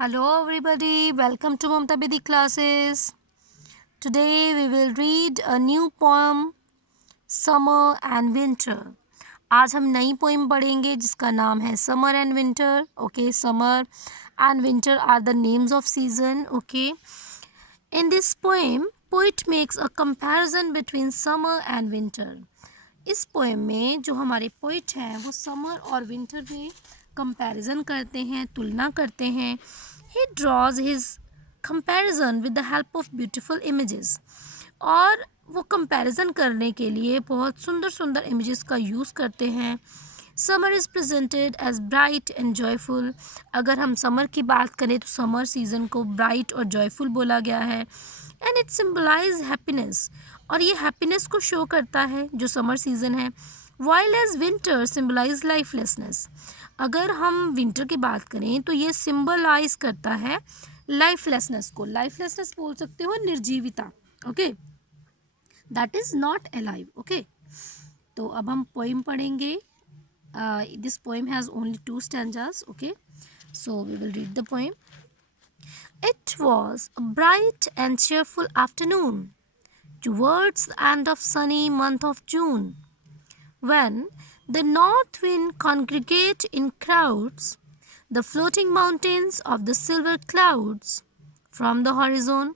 Hello everybody, welcome to Mamta Bedi classes. Today we will read a new poem Summer and Winter. आज हम नई poem पढ़ेंगे जिसका नाम है Summer and Winter. Okay, Summer and Winter are the names of season. Okay. In this poem, poet makes a comparison between summer and winter. इस poem में जो हमारे पोइट हैं वो समर और विंटर में कंपैरिजन करते हैं, तुलना करते हैं. ही drawers his comparison with the help of beautiful images. और वो कंपैरिजन करने के लिए बहुत सुंदर सुंदर इमेजेस का यूज़ करते हैं. Summer is presented as bright and joyful. अगर हम समर की बात करें तो समर सीज़न को ब्राइट और जॉयफुल बोला गया है. And it symbolise happiness. और ये हैप्पीनेस को शो करता है जो समर सीज़न है. While as winter symbolise lifelessness. अगर हम विंटर की बात करें तो ये सिम्बलाइज करता है लाइफलेसनेस को. लाइफलेसनेस बोल सकते हो निर्जीविता. Okay, that is not alive. Okay, तो अब हम पोइम पढ़ेंगे. This poem has only 2 stanzas. Okay, so we will read the poem. It was a bright and cheerful afternoon towards the end of sunny month of June, when the north wind congregate in crowds, the floating mountains of the silver clouds from the horizon,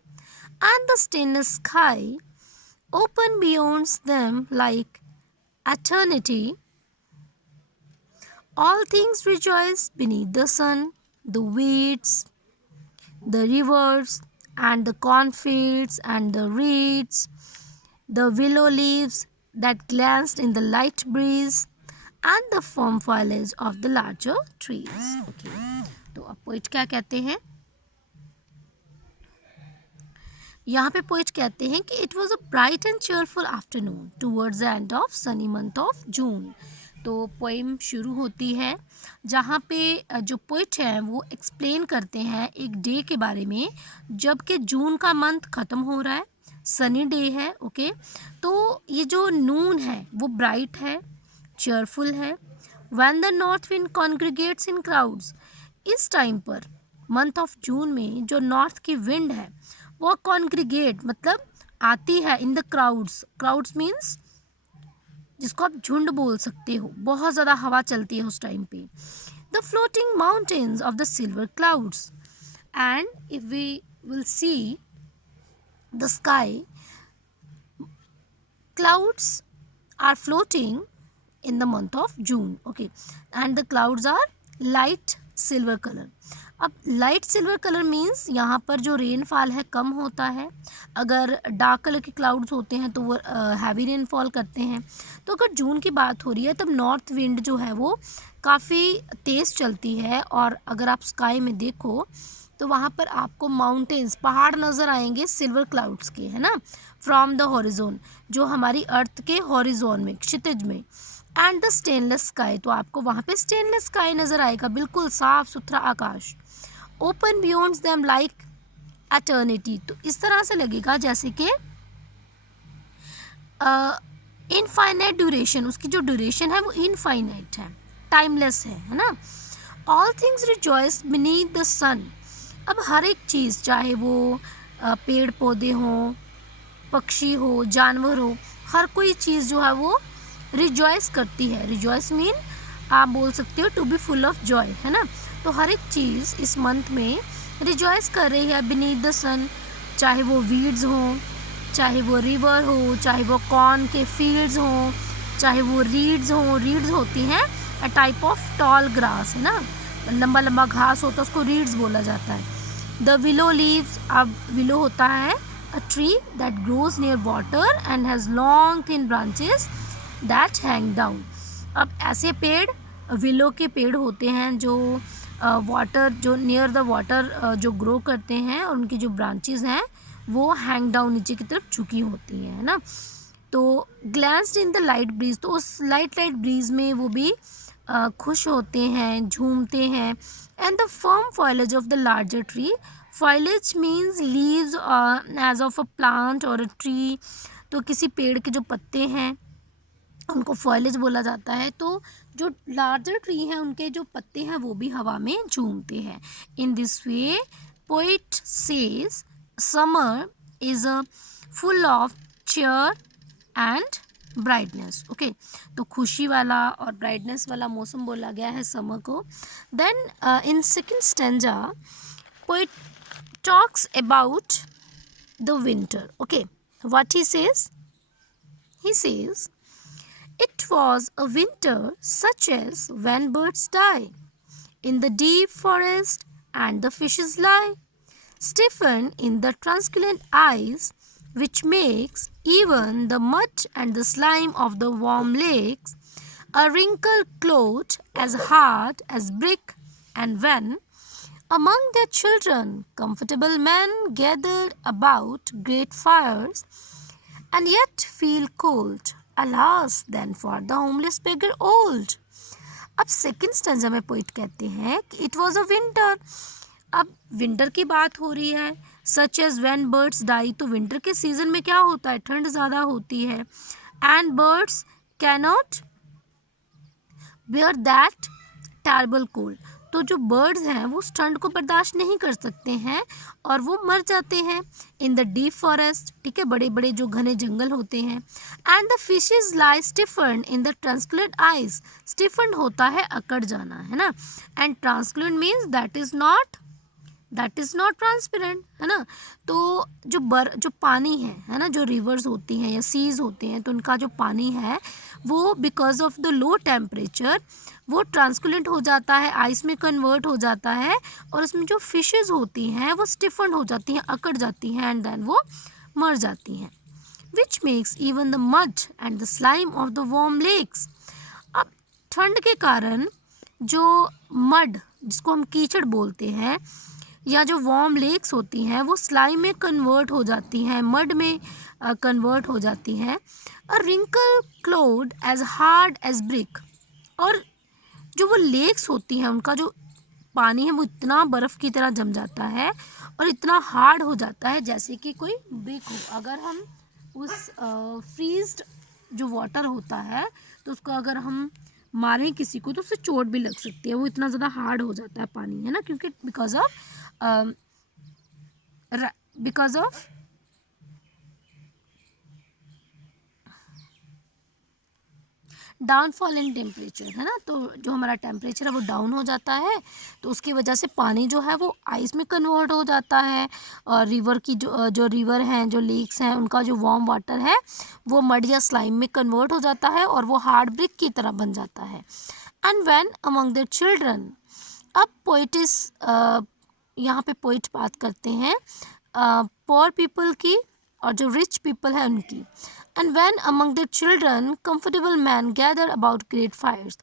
and the stainless sky open beyond them like eternity. All things rejoice beneath the sun, the weeds, the rivers, and the cornfields, and the reeds, the willow leaves that glanced in the light breeze, and the firm foliage of the larger trees. Okay, तो अब poet क्या कहते हैं? यहाँ पे poet कहते हैं कि it was a bright and cheerful afternoon towards the end of Sunny month of जून. तो पोइम शुरू होती है जहाँ पे जो पोइट हैं वो एक्सप्लेन करते हैं एक डे के बारे में जबकि जून का मंथ ख़त्म हो रहा है, सनी डे है. ओके, तो ये जो नून है वो ब्राइट है, चेयरफुल है. When the north wind congregates in crowds. इस टाइम पर मंथ ऑफ जून में जो नॉर्थ की विंड है वो कॉन्ग्रीगेट मतलब आती है in the crowds. Crowds means जिसको आप झुंड बोल सकते हो, बहुत ज़्यादा हवा चलती है उस टाइम पे. The floating mountains of the silver clouds. And if we will see the sky, clouds are floating in the month of June. Okay, and the clouds are light silver color. अब light silver colour means यहाँ पर जो rainfall है कम होता है. अगर dark colour के clouds होते हैं तो वो हैवी रेनफॉल करते हैं. तो अगर जून की बात हो रही है तब नॉर्थ विंड जो है वो काफ़ी तेज़ चलती है. और अगर आप स्काई में देखो तो वहाँ पर आपको माउंटेन्स, पहाड़ नज़र आएंगे सिल्वर क्लाउड्स के, है ना, फ्रॉम द हॉरिजोन, जो हमारी अर्थ के हॉरिजोन में, क्षितिज में. एंड द स्टेनलेस स्काई, तो आपको वहाँ पे स्टेनलेस स्काई नज़र आएगा, बिल्कुल साफ सुथरा आकाश. Open beyond them like eternity. तो इस तरह से लगेगा जैसे कि इनफाइनाइट ड्यूरेशन, उसकी जो ड्यूरेशन है वो इनफाइनाइट है, टाइमलेस है ना. All things rejoice beneath the sun. अब हर एक चीज़, चाहे वो पेड़ पौधे हों, पक्षी हो, जानवर हो, हर कोई चीज़ जो है वो रिजॉइस करती है. रिजॉइस मीन आप बोल सकते हो to be full of joy, है ना. तो हर एक चीज़ इस मंथ में रिजॉइस कर रही है बीनीथ द सन. चाहे वो वीड्स हों, चाहे वो रिवर हो, चाहे वो कॉर्न के फील्ड्स हों, चाहे वो रीड्स हों. रीड्स होती हैं a type of tall grass, है ना, लंबा लंबा घास होता है, उसको रीड्स बोला जाता है. The willow leaves. अब विलो होता है a tree that grows near water and has long thin branches that hang down. अब ऐसे पेड़ विलो के पेड़ होते हैं जो वाटर, जो नियर द वाटर जो ग्रो करते हैं और उनकी जो ब्रांचेस हैं वो हैंग डाउन, नीचे की तरफ झुकी होती हैं, है ना. तो glanced in the light bridge, तो उस लाइट ब्रीज में वो भी खुश होते हैं, झूमते हैं. And the firm foliage of the larger tree. Foliage means leaves as of a plant और अ ट्री. तो किसी पेड़ के जो पत्ते हैं उनको फॉयलेज बोला जाता है। तो जो लार्जर ट्री हैं उनके जो पत्ते हैं वो भी हवा में झूमते हैं। In this way poet says summer is a full of cheer and brightness. Okay, तो खुशी वाला और ब्राइटनेस वाला मौसम बोला गया है समर को। Then in second stanza poet talks about the winter. Okay, what he says, it was a winter such as when birds die in the deep forest and the fishes lie stiffened in the transparent ice, which makes even the mud and the slime of the warm lakes a wrinkled cloth as hard as brick. And when among their children comfortable men gathered about great fires and yet feel cold, alas then for the homeless beggar old. अब second stanza में poet कहते हैं कि it was a winter. अब winter की बात हो रही है। Such as when birds die, तो विंटर के सीजन में क्या होता है, ठंड ज़्यादा होती है। And birds cannot bear that terrible cold, तो जो बर्ड्स हैं वो उस ठंड को बर्दाश्त नहीं कर सकते हैं और वो मर जाते हैं। इन द डीप फॉरेस्ट, ठीक है, बड़े बड़े जो घने जंगल होते हैं। And the fishes lie stiffened in the transparent eyes, stiffened होता है अकड़ जाना, है ना। And transparent means that is not transparent, है ना। तो जो पानी है ना, जो रिवर्स होती हैं या सीज होते हैं, तो उनका जो पानी है वो because of the low temperature वो ट्रांसपेरेंट हो जाता है, आइस में कन्वर्ट हो जाता है और उसमें जो फिशेज होती हैं वो स्टिफन्ड हो जाती हैं, अकड़ जाती हैं एंड देन वो मर जाती हैं। Which makes even the mud and the slime of the warm lakes, अब ठंड के कारण जो मड, जिसको हम कीचड़ बोलते हैं, या जो वार्म लेक्स होती हैं वो स्लाइम में कन्वर्ट हो जाती हैं, मड में कन्वर्ट हो जाती हैं। अ wrinkle क्लोड as hard as brick, और जो वो लेक्स होती हैं उनका जो पानी है वो इतना बर्फ़ की तरह जम जाता है और इतना हार्ड हो जाता है जैसे कि कोई ब्रिक हो। अगर हम उस फ्रीज्ड जो वाटर होता है तो उसको अगर हम मारें किसी को तो उससे चोट भी लग सकती है, वो इतना ज़्यादा हार्ड हो जाता है पानी, है ना, क्योंकि because of downfall in temperature, है ना। तो जो हमारा टेम्परेचर है वो डाउन हो जाता है तो उसकी वजह से पानी जो है वो आइस में कन्वर्ट हो जाता है और रिवर की जो रिवर हैं, जो लेक्स हैं, उनका जो वार्म वाटर है वो मड या स्लाइम में कन्वर्ट हो जाता है और वो हार्ड ब्रिक की तरह बन जाता है। And when among their children, अब पोइटिस यहाँ पे पोइट बात करते हैं पुअर पीपल की और जो रिच पीपल है उनकी। And when among the children comfortable man gather about great fires,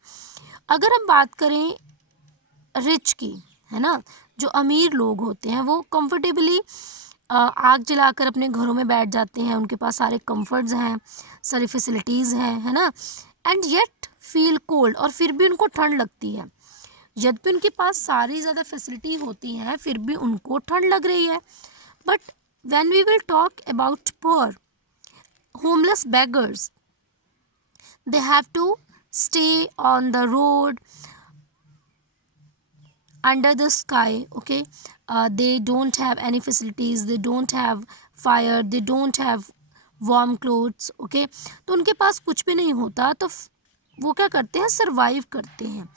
अगर हम बात करें रिच की, है ना, जो अमीर लोग होते हैं वो कंफर्टेबली आग जलाकर अपने घरों में बैठ जाते हैं, उनके पास सारे कंफर्ट्स हैं, सारी फैसिलिटीज़ हैं, है ना। एंड येट फील कोल्ड, और फिर भी उनको ठंड लगती है। जब भी उनके पास सारी ज़्यादा फैसिलिटी होती हैं फिर भी उनको ठंड लग रही है। But when we will talk about poor homeless beggars, they have to stay on the road under the sky, okay. They don't have any facilities, they don't have fire, they don't have warm clothes, okay. तो उनके पास कुछ भी नहीं होता तो वो क्या करते हैं, सर्वाइव करते हैं।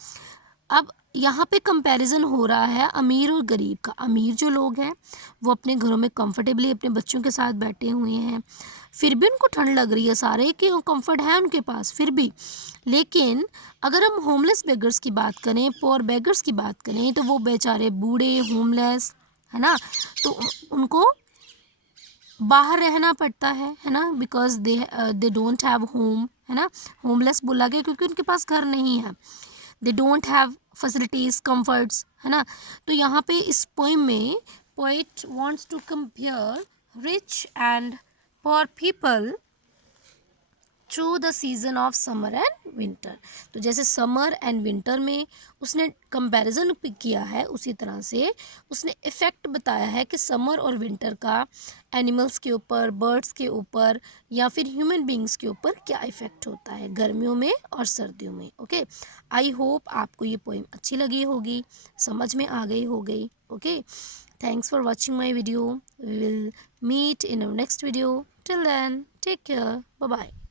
अब यहाँ पे कंपैरिजन हो रहा है अमीर और गरीब का। अमीर जो लोग हैं वो अपने घरों में कंफर्टेबली अपने बच्चों के साथ बैठे हुए हैं, फिर भी उनको ठंड लग रही है, सारे के कंफर्ट है उनके पास फिर भी। लेकिन अगर हम होमलेस बेगर्स की बात करें, पुअर बेगर्स की बात करें, तो वो बेचारे बूढ़े होमलेस, है ना, तो उनको बाहर रहना पड़ता है ना, because they don't have home, है ना। होमलेस बोला गया क्योंकि उनके पास घर नहीं है, they don't have facilities, comforts, है ना। तो यहाँ पे इस पोइम में poet wants to compare rich and poor people through the season of summer and winter. तो जैसे समर एंड विंटर में उसने कंपैरिजन किया है, उसी तरह से उसने इफ़ेक्ट बताया है कि समर और विंटर का एनिमल्स के ऊपर, बर्ड्स के ऊपर या फिर ह्यूमन बींग्स के ऊपर क्या इफ़ेक्ट होता है गर्मियों में और सर्दियों में। ओके, आई होप आपको ये पोएम अच्छी लगी होगी, समझ में आ गई होगी। Okay, thanks for watching my video. We will meet in our next video. Till then, take care. Bye bye.